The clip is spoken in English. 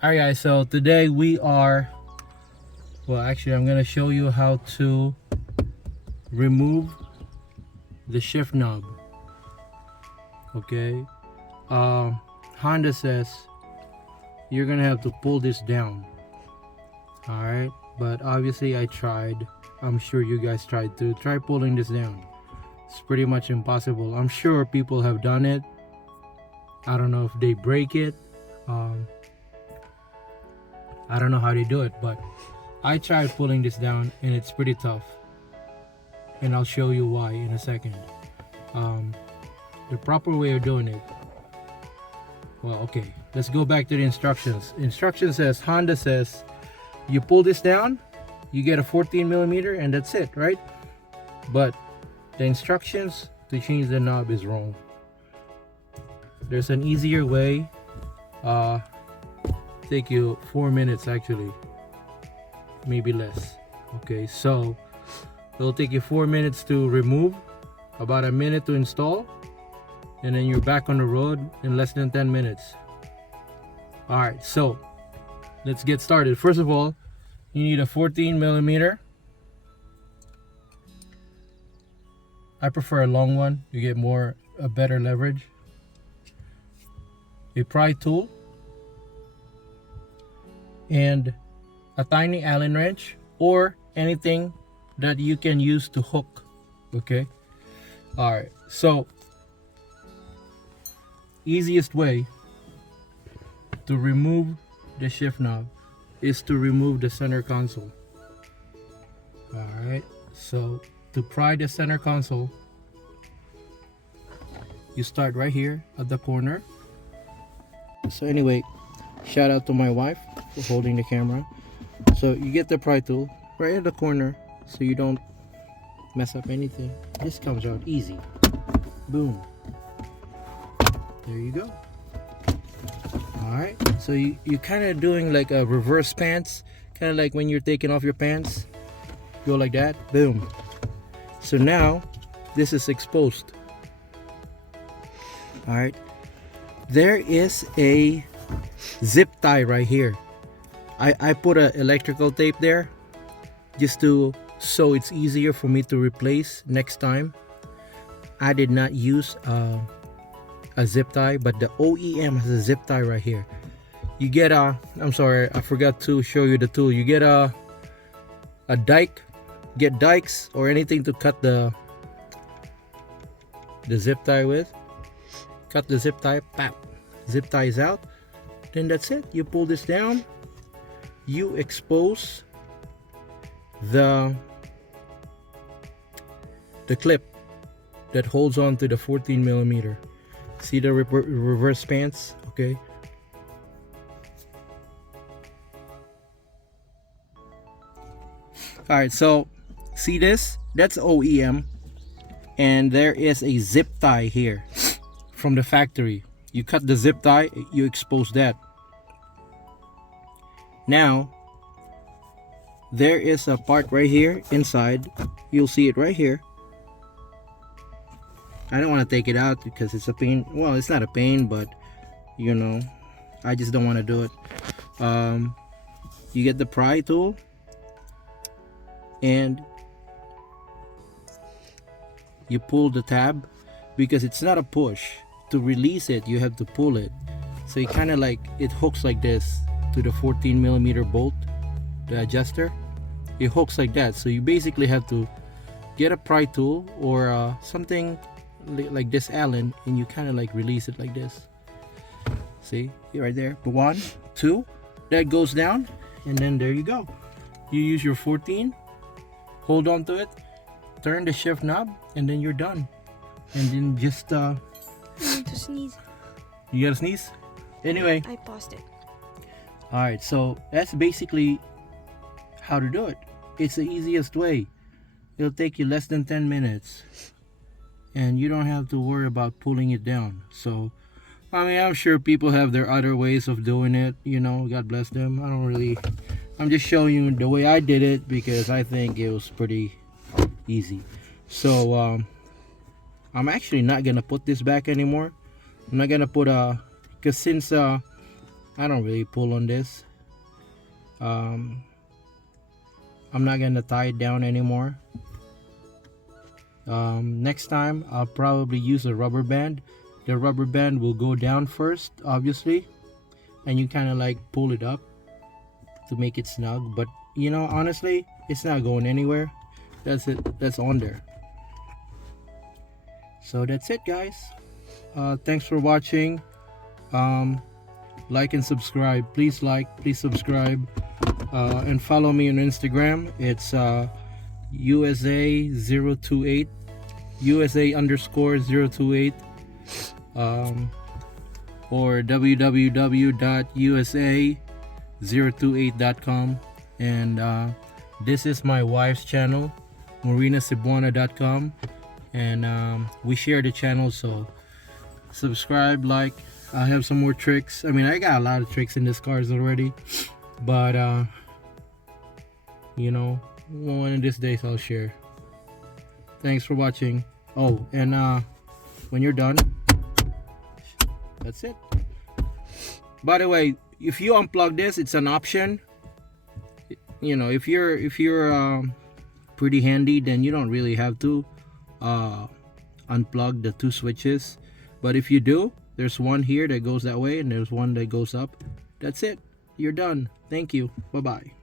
Alright guys, so today we are, well actually I'm going to show you how to remove the shift knob. Okay, Honda says you're going to have to pull this down. Alright, but obviously I tried. I'm sure you guys tried to try pulling this down. It's pretty much impossible. I'm sure people have done it. I don't know if they break it. I don't know how they do it, but I tried pulling this down and it's pretty tough. And I'll show you why in a second. The proper way of doing it. Well, okay, let's go back to the instructions. Instruction says, Honda says, you pull this down, you get a 14mm and that's it, right? But the instructions to change the knob is wrong. There's an easier way. Take you 4 minutes actually, maybe less. Okay, so it'll take you 4 minutes to remove, about a minute to install, and then you're back on the road in less than 10 minutes. All right, so let's get started. First of all, you need a 14mm. I prefer a long one. You get a better leverage. A pry tool and a tiny Allen wrench or anything that you can use to hook. Okay, all right, so easiest way to remove the shift knob is to remove the center console. All right, so to pry the center console, you start right here at the corner. So anyway, shout out to my wife for holding the camera. So you get the pry tool right in the corner so you don't mess up anything. This comes out easy. Boom. There you go. Alright, so you're kind of doing like a reverse pants. Kind of like when you're taking off your pants. Go like that. Boom. So now this is exposed. Alright. There is a zip tie right here. I put a electrical tape there just so it's easier for me to replace next time. I did not use a zip tie, but the OEM has a zip tie right here. You get I'm sorry, I forgot to show you the tool. You get a dike, get dikes or anything to cut the zip tie with. Cut the zip tie, pop, zip tie is out. Then that's it. You pull this down, you expose the clip that holds on to the 14mm. See the reverse pants? Okay. All right, so see this? That's OEM, and there is a zip tie here from the factory. You cut the zip tie, you expose that. Now there is a part right here inside. You'll see it right here. I don't want to take it out because it's a pain. Well, it's not a pain, but you know, I just don't want to do it. You get the pry tool and you pull the tab, because it's not a push. To release it, you have to pull it. So it kind of like, it hooks like this to the 14mm bolt, the adjuster. It hooks like that. So you basically have to get a pry tool or something like this Allen, and you kind of like release it like this. See, right there. 1, 2, that goes down, and then there you go. You use your 14, hold on to it, turn the shift knob, and then you're done. And then just I need to sneeze. You gotta sneeze? Anyway. I paused it. Alright, so that's basically how to do it. It's the easiest way. It'll take you less than 10 minutes. And you don't have to worry about pulling it down. So, I mean, I'm sure people have their other ways of doing it. You know, God bless them. I'm just showing you the way I did it because I think it was pretty easy. So, I'm actually not gonna put this back anymore. I'm not gonna put because since I don't really pull on this. I'm not gonna tie it down anymore. Next time I'll probably use a rubber band. The rubber band will go down first, obviously, and you kind of like pull it up to make it snug. But you know, honestly, it's not going anywhere. That's it. That's on there. So that's it, guys. Thanks for watching. Like and subscribe. Please like, please subscribe, and follow me on Instagram. It's USA028, USA_028, or www.usa028.com. And this is my wife's channel, MorenaCEBUANA.com, and we share the channel, so subscribe, like. I have some more tricks. I mean, I got a lot of tricks in this cars already, but you know, one of these days I'll share. Thanks for watching. Oh, and when you're done, that's it. By the way, if you unplug this, it's an option. You know, if you're pretty handy, then you don't really have to unplug the two switches. But if you do, there's one here that goes that way, and there's one that goes up. That's it. You're done. Thank you. Bye-bye.